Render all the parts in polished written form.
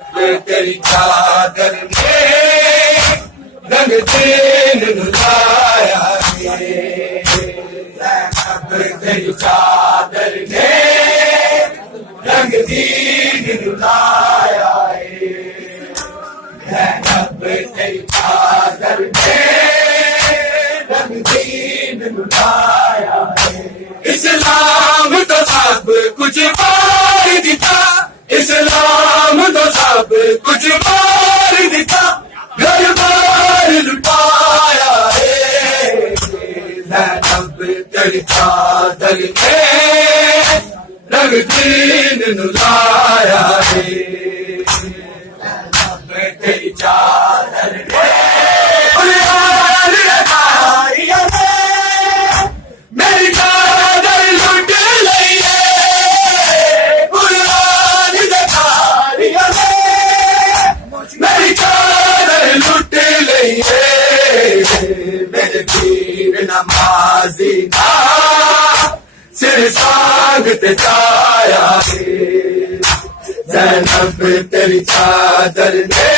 तेरी चादर में रंग दीन लाया है, तेरी चादर में रंग दीन लाया है, तेरी चादर में रंग दीन लाया है। इस्लाम तो सब कुछ मार दिता, इस्लाम तो सब कुछ मार दिता, घर बार लुटाया है, ज़ैनब तेरी चादर में रंग दीन लाया है, ज़ैनब तेरी चादर में मेरी चादर लुट लई है, कुरान दिखारिया ने मेरी चादर लुट लई है, मेरे पीर नमाजी का सिर सांगत जाया है, ज़ैनब तेरी चादर में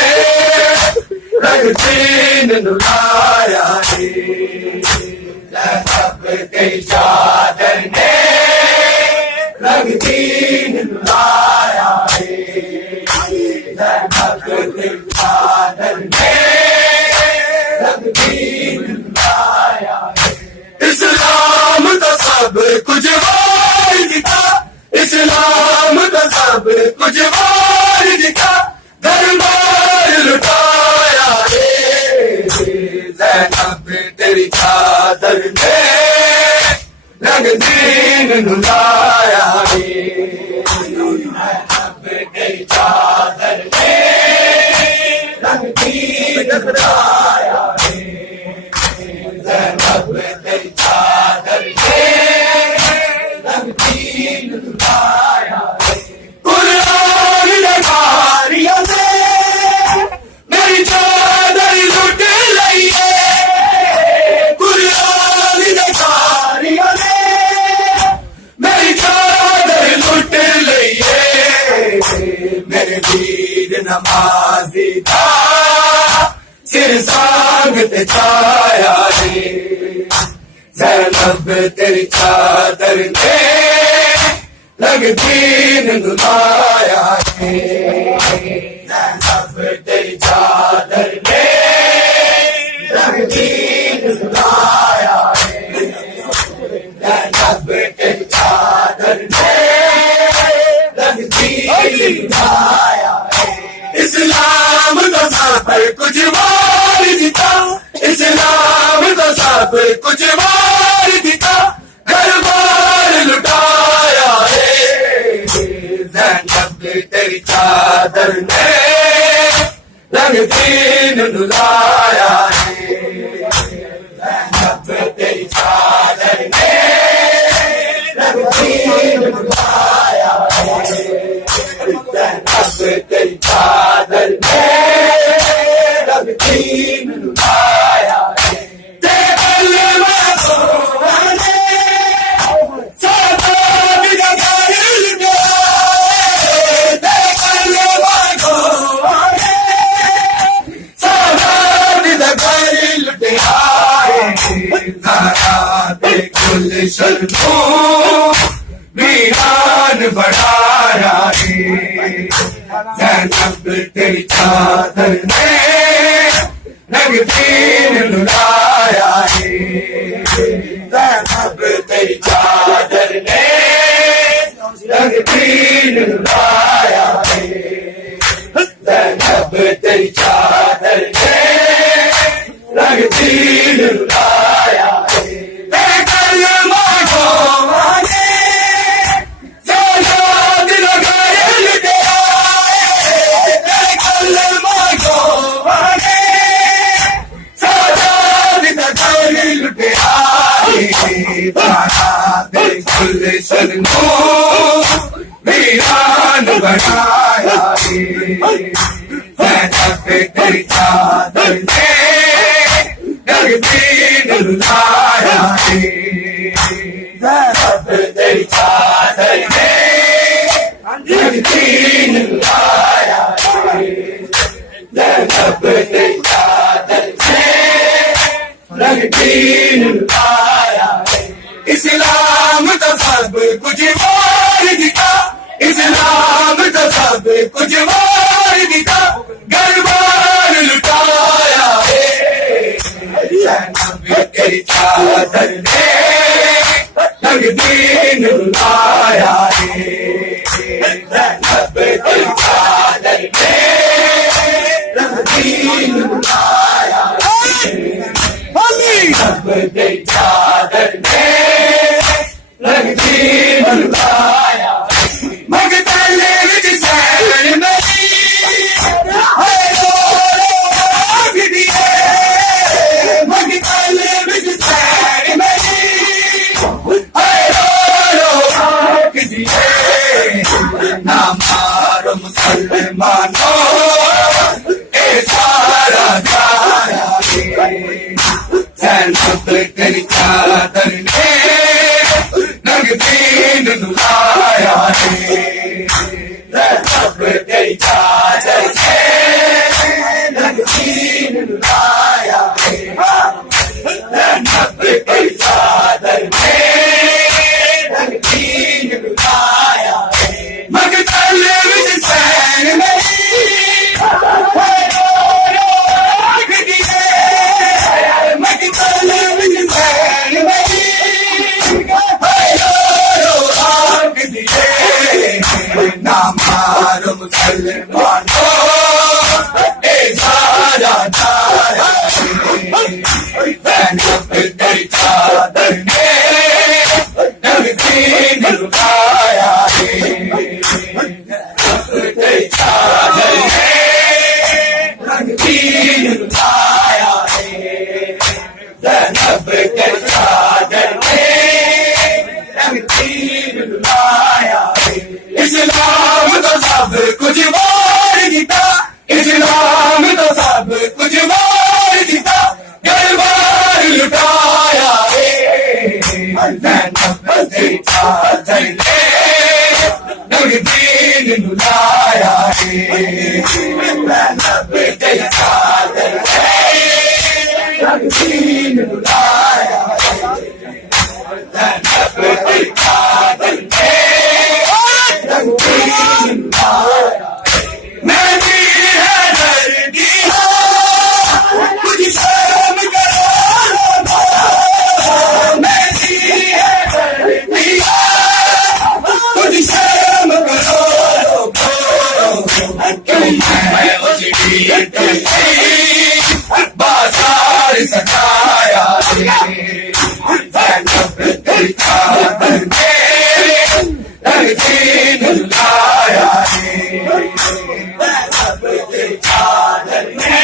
रंग दीन लाया है, ज़ैनब तेरी चादर ने रंग दीन लाया है, ज़ैनब तेरी चादर ने रंग दीन लाया है। इस्लाम तो सब कुछ मार दिता, इस्लाम तो सब कुछ मार दिता, दरबार लुटाया है, ज़ैनब तेरी चादर में रंग दीन लाया है, ज़ैनब तेरी चादर में रंग दीन लाया है, ज़ैनब तेरी चादर में रंग दीन लाया है। कुरान दिखारिया ने मेरी चादर लुट लई है, कुरान दिखारिया ने मेरी चादर लुट लई है, मेरे वीर नमाजी का सिर सांगत छाया है, ज़ैनब तेरी चादर में रंग दीन लाया है, ज़ैनब तेरी चादर में रंग दीन लाया है, ज़ैनब तेरी चादर में रंग दीन लाया है। इस्लाम तो सब कुछ मार दिता, इस्लाम तो सब कुछ मार दिता, घर बार लुटाया है, ज़ैनब तेरी चादर में रंग दीन लाया है, ज़ैनब तेरी चादर में रंग दीन लाया है, ज़ैनब तेरी चादर में रंग दीन लाया है। गुलशन को वीरान बढ़ाया है, ज़ैनब तेरी चादर में रंग दीन लाया है, ज़ैनब तेरी चादर में रंग दीन लाया है, ज़ैनब तेरी चादर में रंग दीन लाया है। गुलशन को वीरान बनाया है, ज़ैनब तेरी चादर में रंग दीन लाया है, ज़ैनब तेरी चादर में रंग दीन लाया है। कुछ वार दिखा, इस्लाम तो सब कुछ वार दिखा, घर बार लुटाया है ज़ैनब तेरी चादर ने रंग दीन रुलाया है ज़ैनब तेरी चादर ने रंग दीन रुलाया है ज़ैनब तेरी चादर ने रंग दीन रुलाया मगदल विच सैन मेरी है रोलो भाग दिए मगदल विच सैन मेरी है रोलो भाग दिए ना मारो मुसलमानों ए सारा जाया ज़ैनब तेरी चादर ने रंग दीन रुलाया है ज़ैनब तेरी चादर ने रंग दीन रुलाया है ज़ैनब तेरी चादर ने रंग दीन रुलाया है मगदल विच सैन मेरी है रोलो भाग दिए मगदल विच सैन मेरी ना मारो मुसलमानों ए सारा जाया ज़ैनब तेरी चादर ने रंग दीन रुलाया है ज़ैनब तेरी चादर ने रंग दीन रुलाया है ज़ैनब तेरी चादर ने रंग दीन रुलाया है इस्लाम तो सब कुछ वार दिता इस्लाम तो सब कुछ वार दिता घर बार लुटाया है ज़ैनब तेरी चादर ने रंग दीन रुलाया है ज़ैनब तेरी चादर ने रंग दीन रुलाया है ज़ैनब तेरी चादर ने मैं भी है दर्दी कुछ शर्म करो मैं भी है दर्दी कुछ शर्म करो क्यों मैं उजड़ी बाजार सजाया ज़ैनब तेरी चादर ने रंग दीन रुलाया है ज़ैनब तेरी चादर ने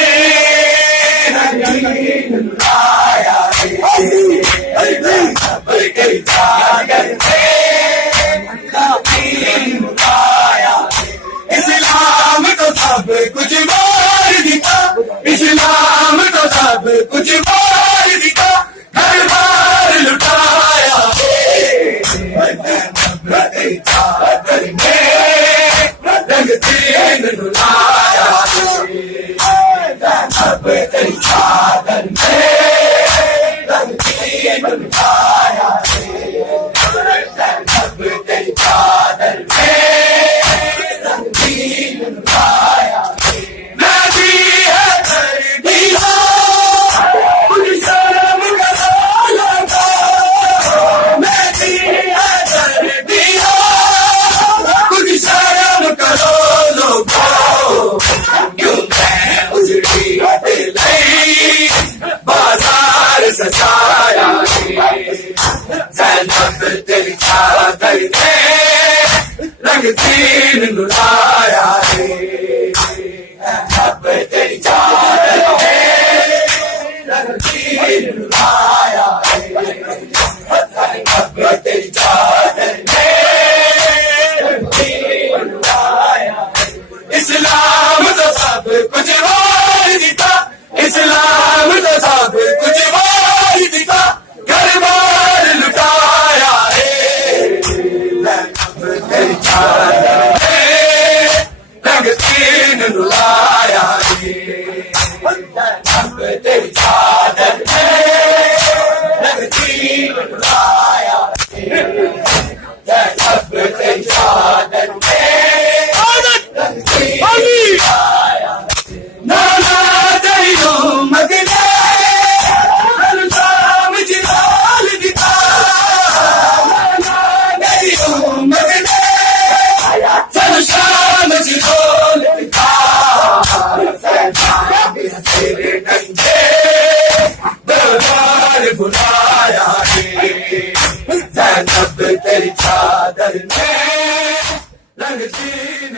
रंग दीन रुलाया है ज़ैनब तेरी चादर ने रंग दीन रुलाया है इस्लाम तो सब कुछ वार दिखा इस्लाम तो सब कुछ वार दिखा घर बार लुटाया है ज़ैनब तेरी चादर ने रंग दीन रुलाया है ज़ैनब तेरी चादर ने रंग दीन रुलाया है ज़ैनब तेरी चादर ने रंग दीन रुलाया है मैं भी है दर्दी कुछ शर्म करो मैं भी है दर्दी कुछ शर्म करो लोगों क्यों मैं उजड़ी बाजार सजाया ज़ैनब तेरी चादर ने रंग दीन रुलाया है ज़ैनब तेरी चादर ने रंग दीन रुलाया है ज़ैनब तेरी चादर ने रंग दीन रुलाया है इस्लाम तो सब कुछ वार दिखा इस्लाम तो सब कुछ वार दिखा घर बार लुटाया है ज़ैनब तेरी चादर आएंगे दरबार बुलाया रे ज़ैनब तेरी चादर में रंगती